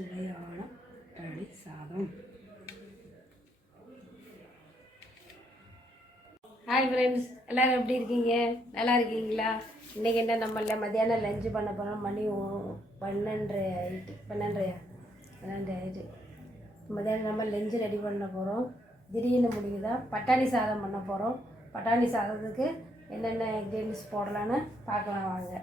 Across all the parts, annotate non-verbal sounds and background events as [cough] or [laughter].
சுவையான தழி சாதம் hi friends எல்லோரும் எப்படி இருக்கீங்க நல்லா இருக்கீங்களா? இன்றைக்கி என்ன நம்மள மத்தியானம் லஞ்சு பண்ண போகிறோம் மணி ஒ- பன்னெண்டரை ஆயிட்டு பன்னெண்டரையா? பன்னெண்டு ஆயிட்டு. மத்தியானம் நம்ம லஞ்சு ரெடி பண்ண போகிறோம் திடீர்னு முடியுதா? பட்டாணி சாதம் பண்ண போகிறோம் பட்டாணி சாதத்துக்கு என்னென்ன இன்க்ரீடியன்ஸ் போடலான்னு பார்க்கலாம் வாங்க.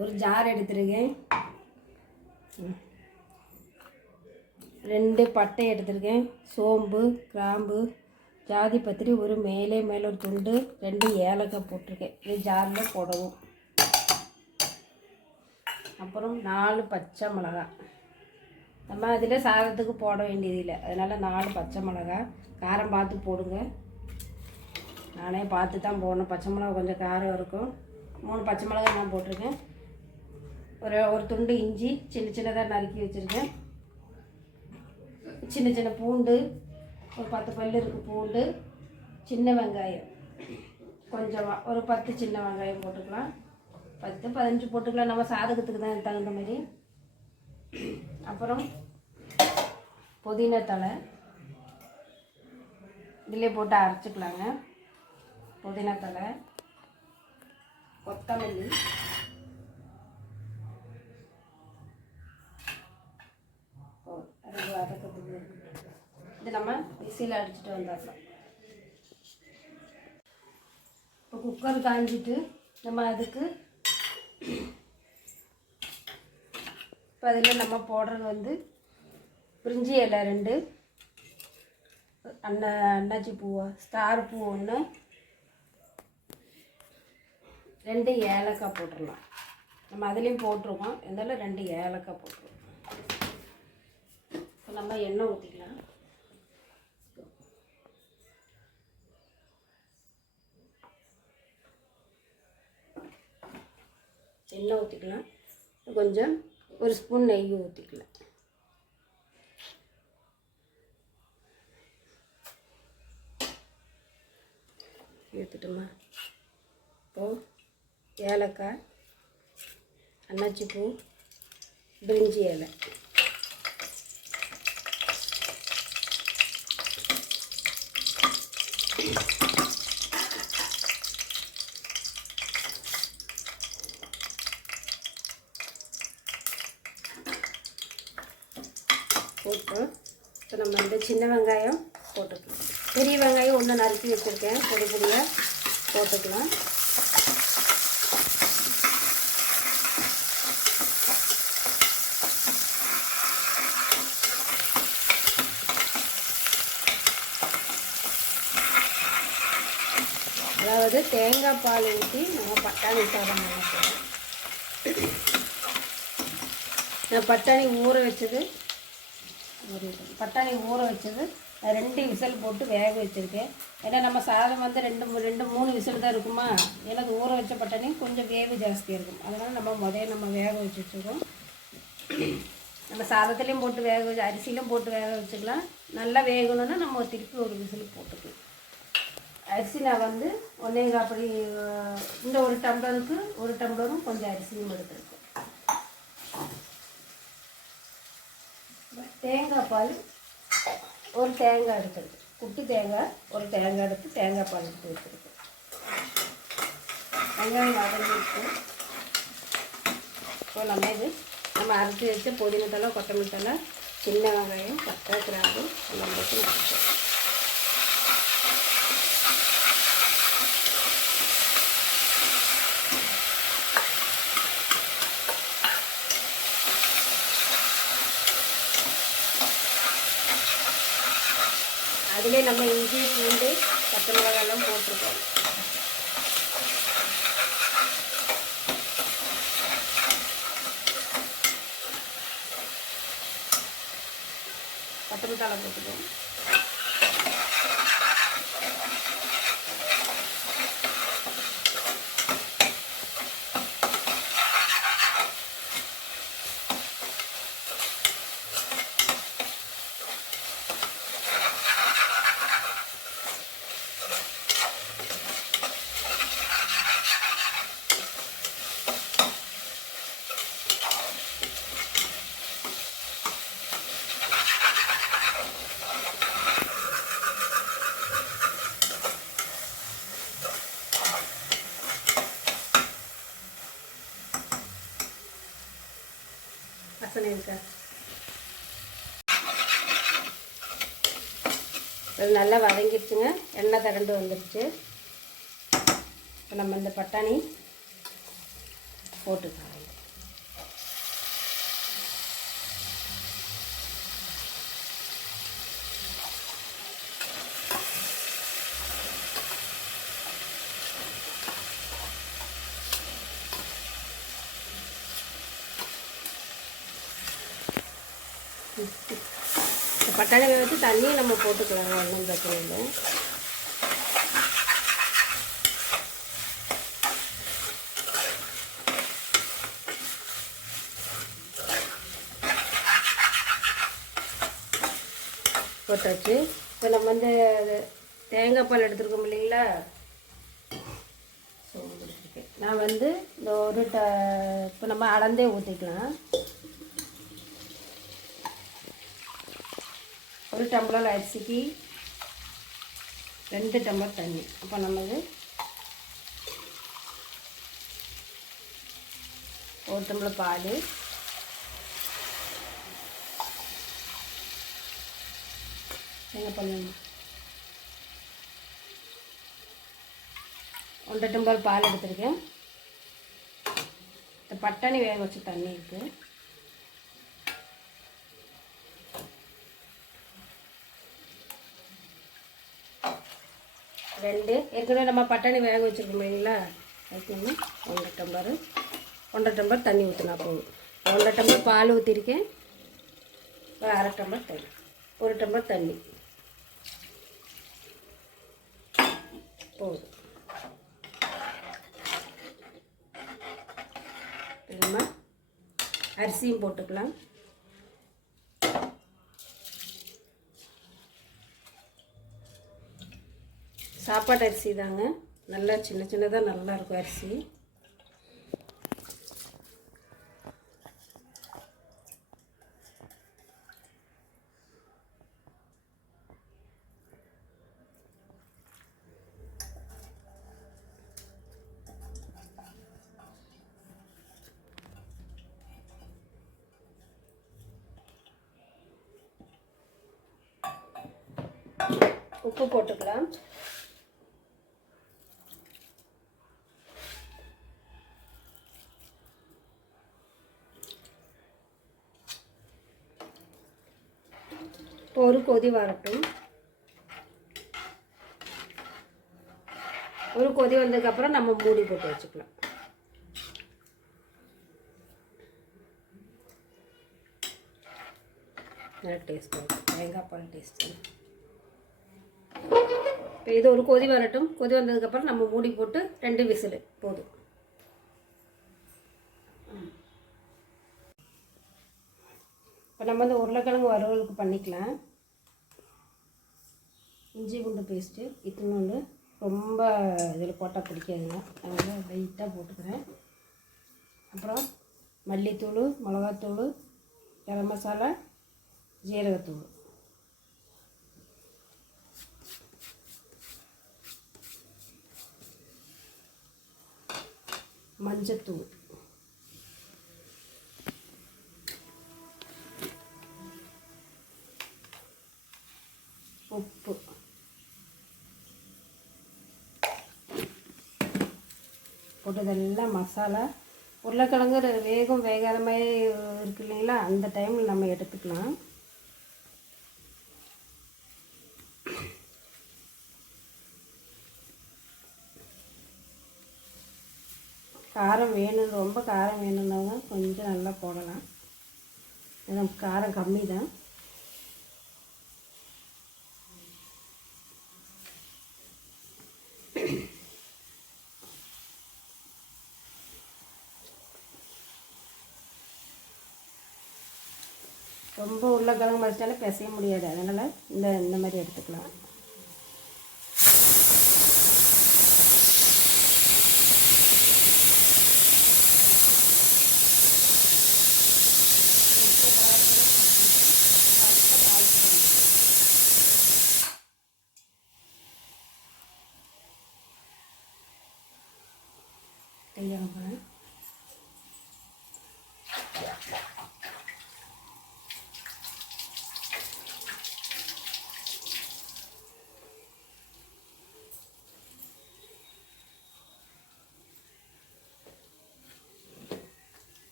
ஒரு ஜார் எடுத்துருக்கேன். ரெண்டு பட்டை எடுத்திருக்கேன். சோம்பு கிராம்பு ஜாதி பத்திரி ஒரு மேலே மேலே ஒரு துண்டு ரெண்டு ஏலக்காய் போட்டிருக்கேன். இது ஜாரில் போடவும். அப்புறம் நாலு பச்சை மிளகாய் நம்ம அதில் சாதத்துக்கு போட வேண்டியதில்லை அதனால் நாலு பச்சை மிளகாய் காரம் பார்த்து போடுங்க. நானே பார்த்து தான் போடணும். பச்சை மிளகா கொஞ்சம் காரம் இருக்கும். மூணு பச்சை மிளகாய் நான் போட்டிருக்கேன். ஒரு ஒரு துண்டு இஞ்சி சின்ன சின்னதாக நறுக்கி வச்சுருக்கேன். சின்ன சின்ன பூண்டு ஒரு பத்து பல்லு இருக்கு பூண்டு சின்ன வெங்காயம். கொஞ்சமாக ஒரு பத்து சின்ன வெங்காயம் போட்டுக்கலாம். பத்து பதினஞ்சு போட்டுக்கலாம். நம்ம சாதகத்துக்கு தான் தகுந்த மாதிரி. அப்புறம் புதினா தழை. இதிலே போட்டு அரைச்சிக்கலாங்க. புதினா தழை. கொத்தமல்லி ஓ, அது வதக்கத்துக்கு இது நம்ம மிக்சியில் அடிச்சுட்டு வந்துடலாம் இப்போ குக்கர் காஞ்சிட்டு நம்ம அதுக்கு இப்போ அதில் நம்ம போடுறது வந்து பிரிஞ்சி இலை ரெண்டு அண்ணா அண்ணாச்சி பூவா ஸ்டார் பூ ஒன்று ரெண்டு ஏலக்காய் போட்டுடலாம். நம்ம அதுலேயும் போட்டிருக்கோம். இருந்தாலும் ரெண்டு ஏலக்காய் போட்டுருவோம் இப்போ நம்ம எண்ணெய் ஊற்றிக்கலாம் எண்ணெய் ஊற்றிக்கலாம் கொஞ்சம் ஒரு ஸ்பூன் நெய் ஊற்றிக்கலாம் எடுத்துட்டோமா? இப்போது ஏலக்காய் அன்னாச்சி பூ பிரிஞ்சி இலை போட்டோம் இப்போ நம்ம இந்த சின்ன வெங்காயம் போட்டுக்கலாம். பெரிய வெங்காயம் ஒன்று நறுக்கி வச்சுருக்கேன். பொடி பொடியாக போட்டுக்கலாம். அதாவது தேங்காய் பால் ஊற்றி நம்ம பட்டாணி சாதம் பண்ண போகிறோம் நான் பட்டாணி ஊற வச்சது ஒரு பட்டாணி ஊற வச்சது. ரெண்டு விசில் போட்டு வேக வச்சுருக்கேன். ஏன்னா நம்ம சாதம் வந்து ரெண்டு ரெண்டு மூணு விசில் தான் இருக்குமா? ஏன்னா அது ஊற வச்ச பட்டாணி கொஞ்சம் வேவு ஜாஸ்தியாக இருக்கும். அதனால் நம்ம முதல்ல நம்ம வேக வச்சு வச்சுருக்கோம் நம்ம சாதத்துலேயும் போட்டு வேக வச்சு அரிசியிலும் போட்டு வேக வச்சுக்கலாம். நல்லா வேகணும்னா நம்ம திருப்பி ஒரு விசில் போட்டுக்கலாம். அரிசி நான் வந்து ஒன்றே அப்படி இந்த ஒரு டம்ளருக்கு ஒரு டம்ளரும் கொஞ்சம் அரிசியும் எடுத்துருக்கேன் தேங்காய் பால் ஒரு தேங்காய் எடுத்துருக்கு. குட்டி தேங்காய் ஒரு தேங்காய் எடுத்து தேங்காய் பால் எடுத்து வச்சுருக்கு வெங்காயம் வதங்கிருக்கு இப்போ நம்ம இது நம்ம அரைச்சி வச்ச புதினா கொத்தமல்லி தலை சின்ன வெங்காயம் பட்டை கிராம்பு நம்ம போட்டு வச்சுருக்கோம் அதிலே நம்ம இஞ்சி பூண்டு பச்சை மிளகாயெல்லாம் போட்டிருக்கோம். பச்சை மிளகாய் போட்டுக்கோங்க. வாசனை நல்லா வதங்கிடுச்சுங்க. எண்ணெய் திரண்டு வந்துடுச்சு. இப்போ நம்ம இந்த பட்டாணி போட்டுக்கலாம். இந்த பட்டாணி வேக வச்சு தண்ணியை நம்ம போட்டுக்கலாம் ஒன்றும் பிரச்சனை இல்லை. போட்டாச்சு. இப்போ நம்ம வந்து தேங்காய் பால் எடுத்துருக்கோம் இல்லைங்களா? நான் வந்து இந்த ஒரு ட இப்போ நம்ம அளந்தே ஊற்றிக்கலாம் ஒரு டம்ளர் அரிசிக்கு ரெண்டு டம்ளர் தண்ணி. அப்போ நமக்கு ஒரு டம்ளர் பால். என்ன பண்ணணும்? ஒன்றரை டம்ளர் பால் எடுத்திருக்கேன். இந்த பட்டாணி வேக வச்ச தண்ணி இருக்குது ரெண்டு. ஏற்கனவே நம்ம பட்டாணி வேக வச்சுருக்கோம் இல்லைங்களா? அதுக்கு ஒன்றரை டம்பர் ஒன்றரை டம்பர் தண்ணி ஊற்றினா போதும். ஒன்றரை டம்ளர் பால் ஊற்றிருக்கேன் ஒரு அரை டம்ளர் தண்ணி ஒரு டம்பர் தண்ணி. போதும். நம்ம அரிசியும் போட்டுக்கலாம். சாப்பாடு அரிசி தாங்க. நல்லா சின்ன சின்னதாக நல்லா இருக்கும் அரிசி. உப்பு போட்டுக்கலாம். ஒரு கொதி வரட்டும். ஒரு கொதி வந்ததுக்கப்புறம் நம்ம மூடி போட்டு வச்சுக்கலாம். நல்லா டேஸ்ட் இருக்கும் தேங்காய் பால் டேஸ்ட்டு இப்போ இது ஒரு கொதி வரட்டும். கொதி வந்ததுக்கப்புறம் நம்ம மூடி போட்டு ரெண்டு விசிலு போதும். இப்போ நம்ம வந்து உருளைக்கிழங்கு வறுவலுக்கு பண்ணிக்கலாம். இஞ்சி பூண்டு பேஸ்ட்டு இத்தினோண்டு ரொம்ப இதில் போட்டால் பிடிக்காதுங்க. அதனால் லைட்டாக போட்டுக்கிறேன். அப்புறம் மல்லித்தூள் மிளகாத்தூள் கரம் மசாலா ஜீரகத்தூள். மஞ்சத்தூள். உப்பு. போட்டதெல்லாம் மசாலா. உருளைக்கிழங்கு வேகம் வேகும் வேகாத மாதிரி இருக்கு இல்லைங்களா? அந்த டைமில் நம்ம எடுத்துக்கலாம். காரம் வேணும் ரொம்ப காரம் வேணும்னாங்க கொஞ்சம் நல்லா போடலாம். ஏன்னா காரம் கம்மி தான் ரொம்ப உருளைக்கிழங்கு மறைச்சிட்டாலே பிசைய முடியாது. அதனால் இந்த இந்த மாதிரி எடுத்துக்கலாம்.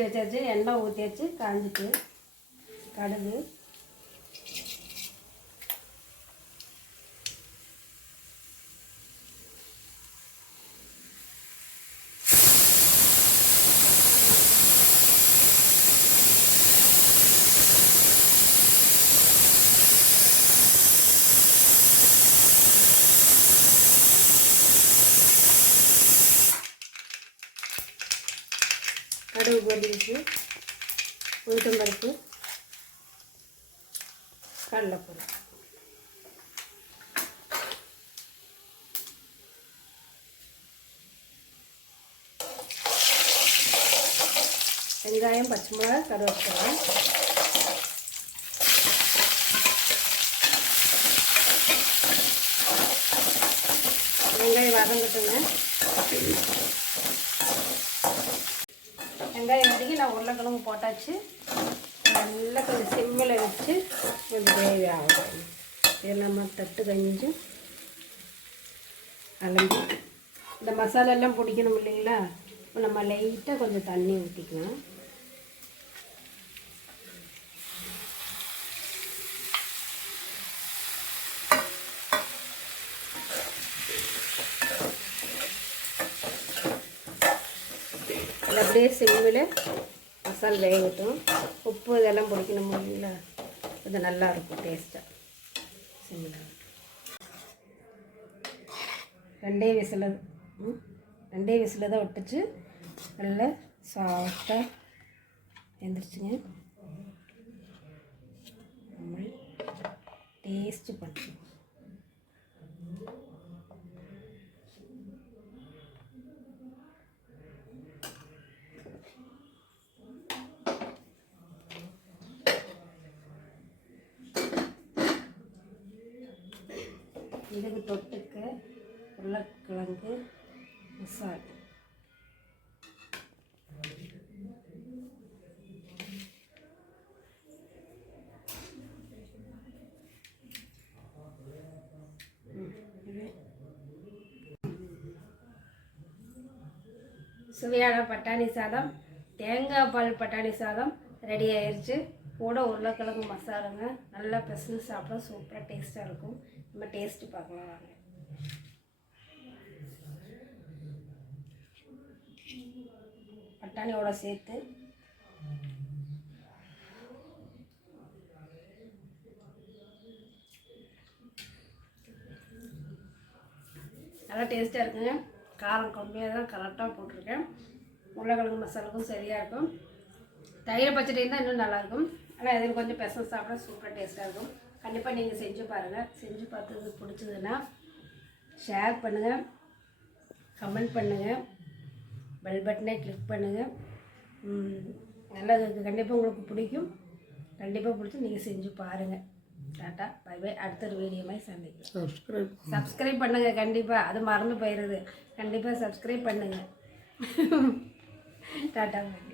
எடுத்து வச்சாச்சு எண்ணெய் ஊற்றியாச்சு காஞ்சிட்டு கடுகு. கடுகு பொரிச்சு உளுத்தம் பருப்பு கடலைப்பருப்பு. வெங்காயம் பச்சை மிளகா கருவேப்பிலை. வெங்காயம் வதங்கட்டுங்க. வெங்காயம் வதக்கி நான் உருளைக்கிழங்கு போட்டாச்சு. நல்லா கொஞ்சம் சிம்மில் வச்சு கொஞ்சம் கிரேவி ஆகும் இது நம்ம தட்டு கஞ்சி அலம்பி. இந்த மசாலா எல்லாம் பிடிக்கணும் இல்லைங்களா? இப்போ நம்ம லைட்டாக கொஞ்சம் தண்ணி ஊற்றிக்கலாம் அப்படியே சிம்மில் மசால் வேகட்டும். உப்பு இதெல்லாம் பிடிக்கணும் இல்லைங்களா? இது நல்லாயிருக்கும் டேஸ்ட்டாக சிம்மில். ரெண்டே விசில் ரெண்டே விசில் தான் விட்டுச்சு நல்லா சாஃப்டாக எழுந்திரிச்சுங்க டேஸ்ட்டு பண்ணுறோம் இதுக்கு தொட்டுக்க உருளைக்கிழங்கு மசால் சுவையான பட்டாணி சாதம் தேங்காய் பால் பட்டாணி சாதம் ரெடி ஆயிடுச்சு கூட உருளைக்கிழங்கு மசாலாங்க. நல்லா பிசைஞ்சு சாப்பிட சூப்பராக டேஸ்ட்டாக இருக்கும். நம்ம டேஸ்ட்டு பார்க்கலாம் வாங்க. பட்டாணியோட சேர்த்து. நல்லா டேஸ்ட்டாக இருக்குங்க. காரம் கம்மியாக தான் கரெக்டாக போட்டிருக்கேன். உருளைக்கிழங்கு மசாலாக்கும் சரியாக இருக்கும். தயிர் பச்சடி இருந்தால் இன்னும் நல்லாயிருக்கும். ஆனால் இதில் கொஞ்சம் பெசல் சாப்பிட சூப்பராக டேஸ்ட்டாக இருக்கும். கண்டிப்பாக நீங்கள் செஞ்சு பாருங்கள் செஞ்சு பார்த்து பிடிச்சதுன்னா ஷேர் பண்ணுங்கள் கமெண்ட் பண்ணுங்கள் பெல் பட்டனை கிளிக் பண்ணுங்கள் நல்லா கண்டிப்பாக உங்களுக்கு பிடிக்கும். கண்டிப்பாக பிடிச்சி நீங்கள் செஞ்சு பாருங்கள் டாட்டா பை பை அடுத்த ஒரு வீடியோ மாதிரி சந்திக்கலாம் சப்ஸ்கிரைப் சப்ஸ்கிரைப் பண்ணுங்கள் கண்டிப்பாக அது மறந்து போயிடுது கண்டிப்பாக சப்ஸ்கிரைப் பண்ணுங்கள் டாட்டா [laughs] பை